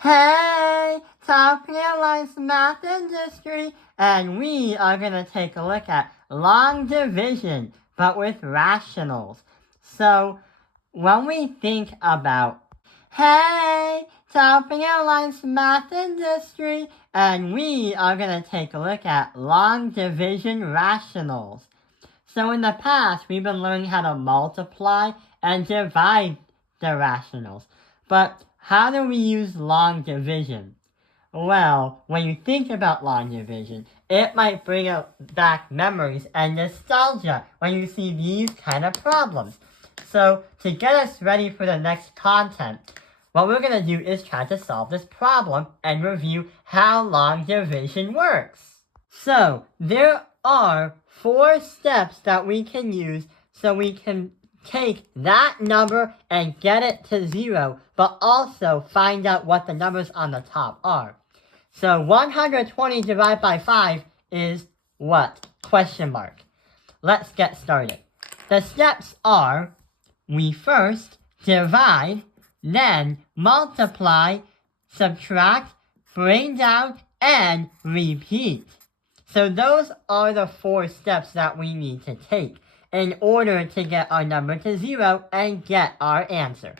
Hey, Top Airlines Math Industry, and we are going to take a look at long division, but with rationals. So, when we think about, hey, Top Airlines Math Industry, and we are going to take a look at long division rationals. So in the past, we've been learning how to multiply and divide the rationals. But how do we use long division? Well, when you think about long division, it might bring back memories and nostalgia when you see these kind of problems. So to get us ready for the next content, what we're going to do is try to solve this problem and review how long division works. So there are 4 steps that we can use so we can take that number and get it to 0, but also find out what the numbers on the top are. So 120 divided by 5 is what? Question mark. Let's get started. The steps are, we first divide, then multiply, subtract, bring down, and repeat. So those are the 4 steps that we need to take in order to get our number to 0 and get our answer.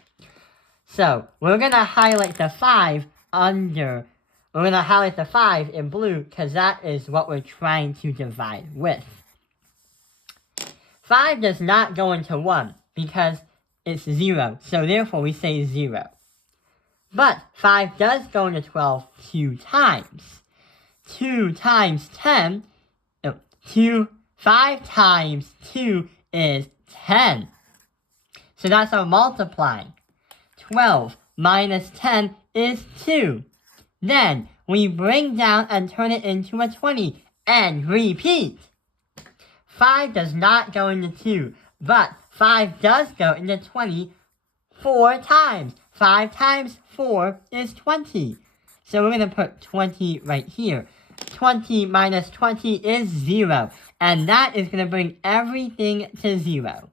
So we're going to highlight the 5 we're going to highlight the 5 in blue because that is what we're trying to divide with. 5 does not go into 1 because it's 0, so therefore we say 0. But 5 does go into 12 2 times. 2 times 10, 5 times 2 is 10. So that's our multiplying. 12 minus 10 is 2. Then we bring down and turn it into a 20 and repeat. 5 does not go into 2, but 5 does go into 20 4 times. 5 times 4 is 20. So we're going to put 20 right here. 20 minus 20 is 0, and that is going to bring everything to 0.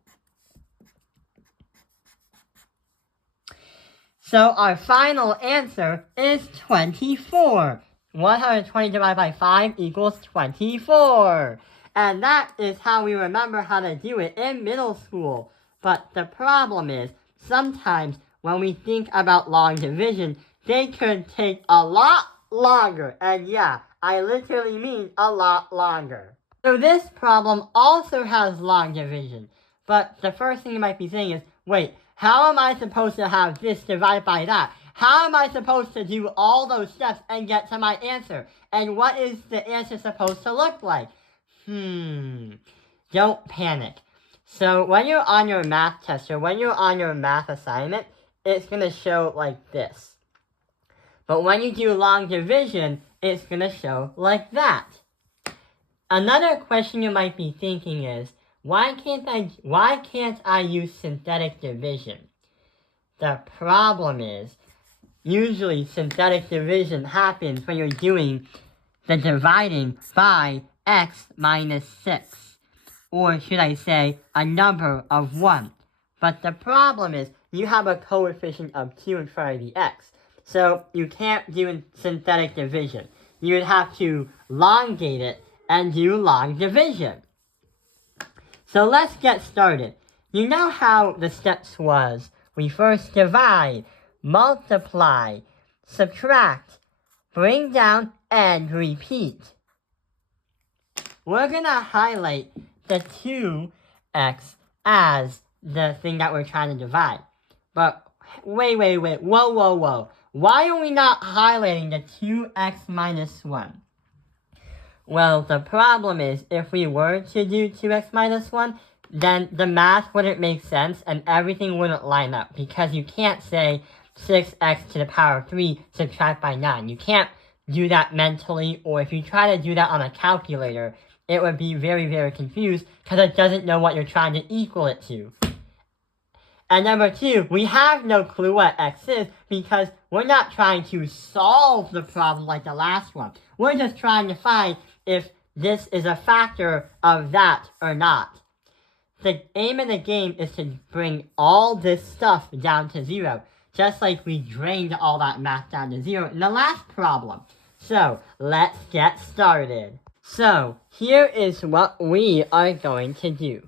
So our final answer is 24. 120 divided by 5 equals 24. And that is how we remember how to do it in middle school. But the problem is, sometimes when we think about long division, they could take a lot longer. And yeah, I literally mean a lot longer. So this problem also has long division. But the first thing you might be saying is, wait, how am I supposed to have this divided by that? How am I supposed to do all those steps and get to my answer? And what is the answer supposed to look like? Don't panic. So when you're on your math test or when you're on your math assignment, it's going to show like this. But when you do long division, it's going to show like that. Another question you might be thinking is, why can't I use synthetic division? The problem is, usually synthetic division happens when you're doing the dividing by x minus 6. Or should I say, a number of 1. But the problem is, you have a coefficient of 2 in front of the x. So you can't do synthetic division. You would have to elongate it and do long division. So let's get started. You know how the steps was. We first divide, multiply, subtract, bring down, and repeat. We're going to highlight the 2x as the thing that we're trying to divide. But wait, whoa. Why are we not highlighting the 2x minus 1? Well, the problem is, if we were to do 2x minus 1, then the math wouldn't make sense and everything wouldn't line up. Because you can't say 6x to the power of 3 subtract by 9. You can't do that mentally, or if you try to do that on a calculator, it would be very, very confused because it doesn't know what you're trying to equal it to. And number 2, we have no clue what x is because we're not trying to solve the problem like the last one. We're just trying to find if this is a factor of that or not. The aim of the game is to bring all this stuff down to 0. just like we drained all that math down to 0 in the last problem. So, let's get started. So, here is what we are going to do.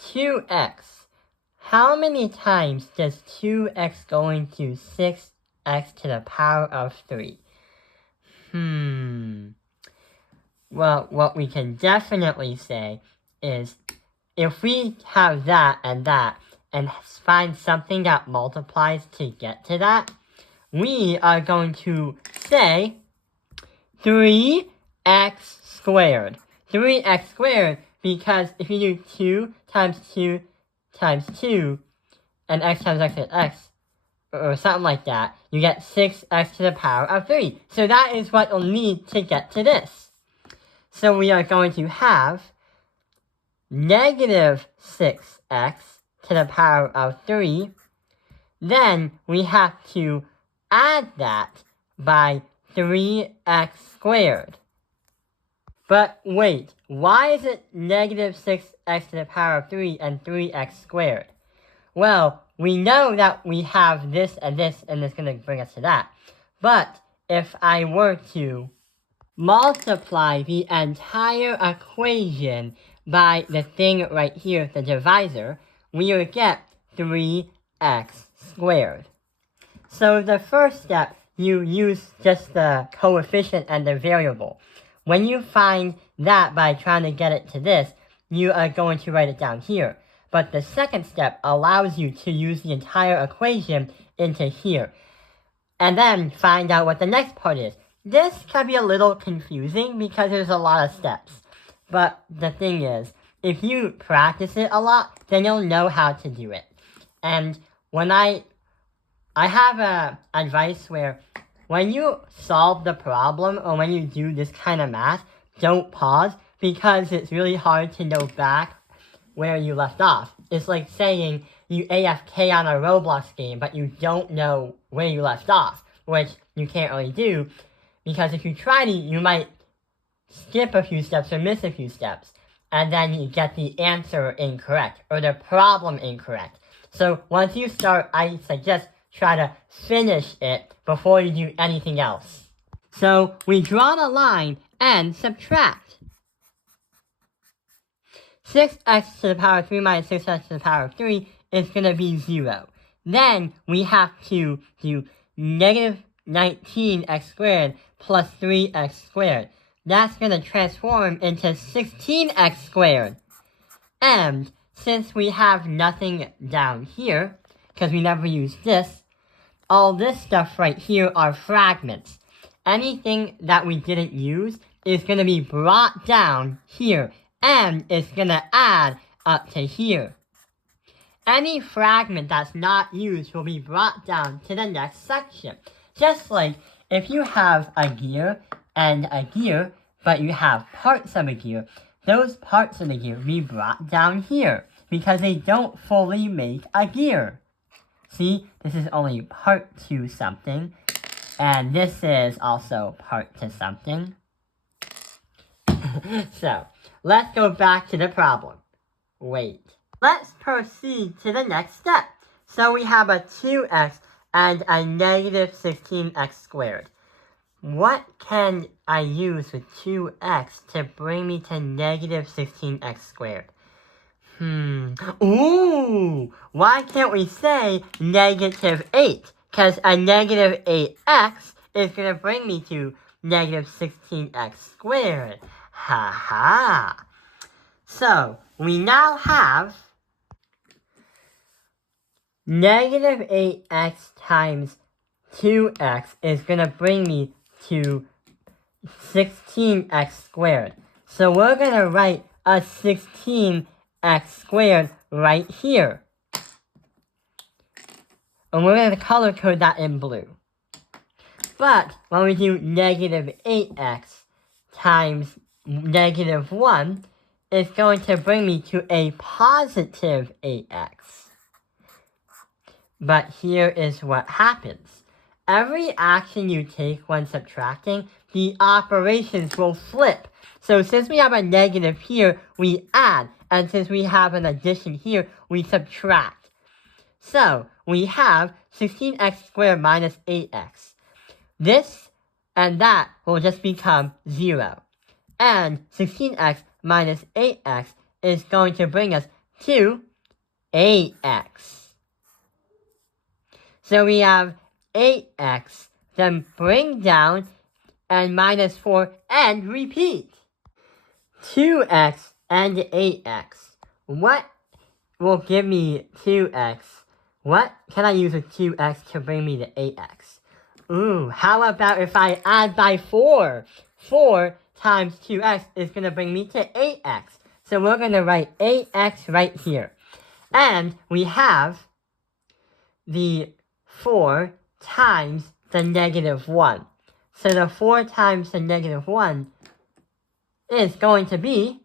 2x. How many times does 2x go into 6x to the power of 3? Well, what we can definitely say is if we have that and find something that multiplies to get to that, we are going to say 3x squared. 3x squared because if you do 2 times 2 times 2 and x times x is x, or something like that, you get 6x to the power of 3. So that is what we'll need to get to this. So we are going to have negative 6x to the power of 3. Then we have to add that by 3x squared. But wait, why is it negative 6x to the power of 3 and 3x squared? Well, we know that we have this, and it's going to bring us to that. But if I were to multiply the entire equation by the thing right here, the divisor, we would get 3x squared. So the first step, you use just the coefficient and the variable. When you find that by trying to get it to this, you are going to write it down here. But the second step allows you to use the entire equation into here. And then find out what the next part is. This can be a little confusing because there's a lot of steps. But the thing is, if you practice it a lot, then you'll know how to do it. And when I have a advice where when you solve the problem or when you do this kind of math, don't pause because it's really hard to know back where you left off. It's like saying you AFK on a Roblox game, but you don't know where you left off, which you can't really do, because if you try to, you might skip a few steps or miss a few steps, and then you get the answer incorrect, or the problem incorrect. So once you start, I suggest try to finish it before you do anything else. So we draw the line and subtract. 6x to the power of 3 minus 6x to the power of 3 is going to be 0. Then we have to do negative 19x squared plus 3x squared. That's going to transform into 16x squared. And since we have nothing down here, because we never used this, all this stuff right here are fragments. Anything that we didn't use is going to be brought down here. And it's going to add up to here. Any fragment that's not used will be brought down to the next section. Just like if you have a gear and a gear, but you have parts of a gear, those parts of the gear will be brought down here because they don't fully make a gear. See, this is only part to something, and this is also part to something. So, let's go back to the problem. Wait. Let's proceed to the next step. So we have a 2x and a negative 16x squared. What can I use with 2x to bring me to negative 16x squared? Ooh! Why can't we say negative 8? Because a negative 8x is going to bring me to negative 16x squared. Ha ha! So, we now have negative 8x times 2x is going to bring me to 16x squared. So we're going to write a 16x squared right here. And we're going to color code that in blue. But when we do negative 8x times negative 1, it's going to bring me to a positive 8x. But here is what happens. Every action you take when subtracting, the operations will flip. So since we have a negative here, we add. And since we have an addition here, we subtract. So we have 16x squared minus 8x. This and that will just become 0. And 16x minus 8x is going to bring us to 8x. So we have 8x, then bring down and minus 4 and repeat. 2x and 8x. What will give me 2x? What can I use with 2x to bring me to 8x? Ooh, how about if I add by 4? 4 times 2x is going to bring me to 8x. So we're going to write 8x right here. And we have the 4 times the negative 1. So the 4 times the negative 1 is going to be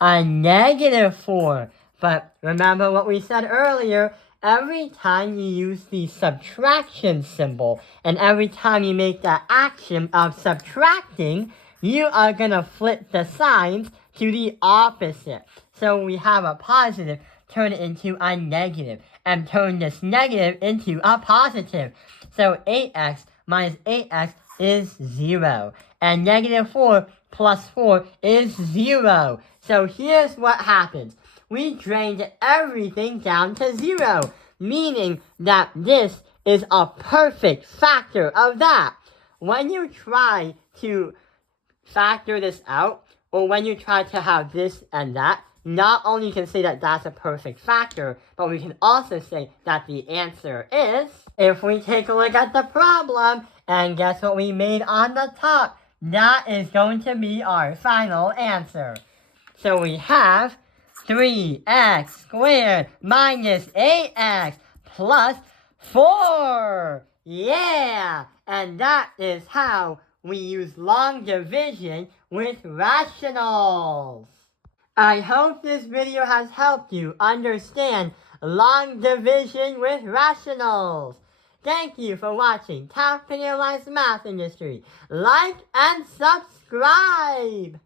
a negative 4. But remember what we said earlier, every time you use the subtraction symbol, and every time you make the action of subtracting, you are going to flip the signs to the opposite. So we have a positive, turn it into a negative, and turn this negative into a positive. So 8x minus 8x is 0. And negative 4 plus 4 is 0. So here's what happens. We drained everything down to 0, meaning that this is a perfect factor of that. When you try to factor this out, or when you try to have this and that, not only can say that that's a perfect factor, but we can also say that the answer is, if we take a look at the problem, and guess what we made on the top, that is going to be our final answer. So we have 3x squared minus 8x plus 4. Yeah! And that is how we use long division with rationals. I hope this video has helped you understand long division with rationals. Thank you for watching Top Pinion Life's Math Industry. Like and subscribe!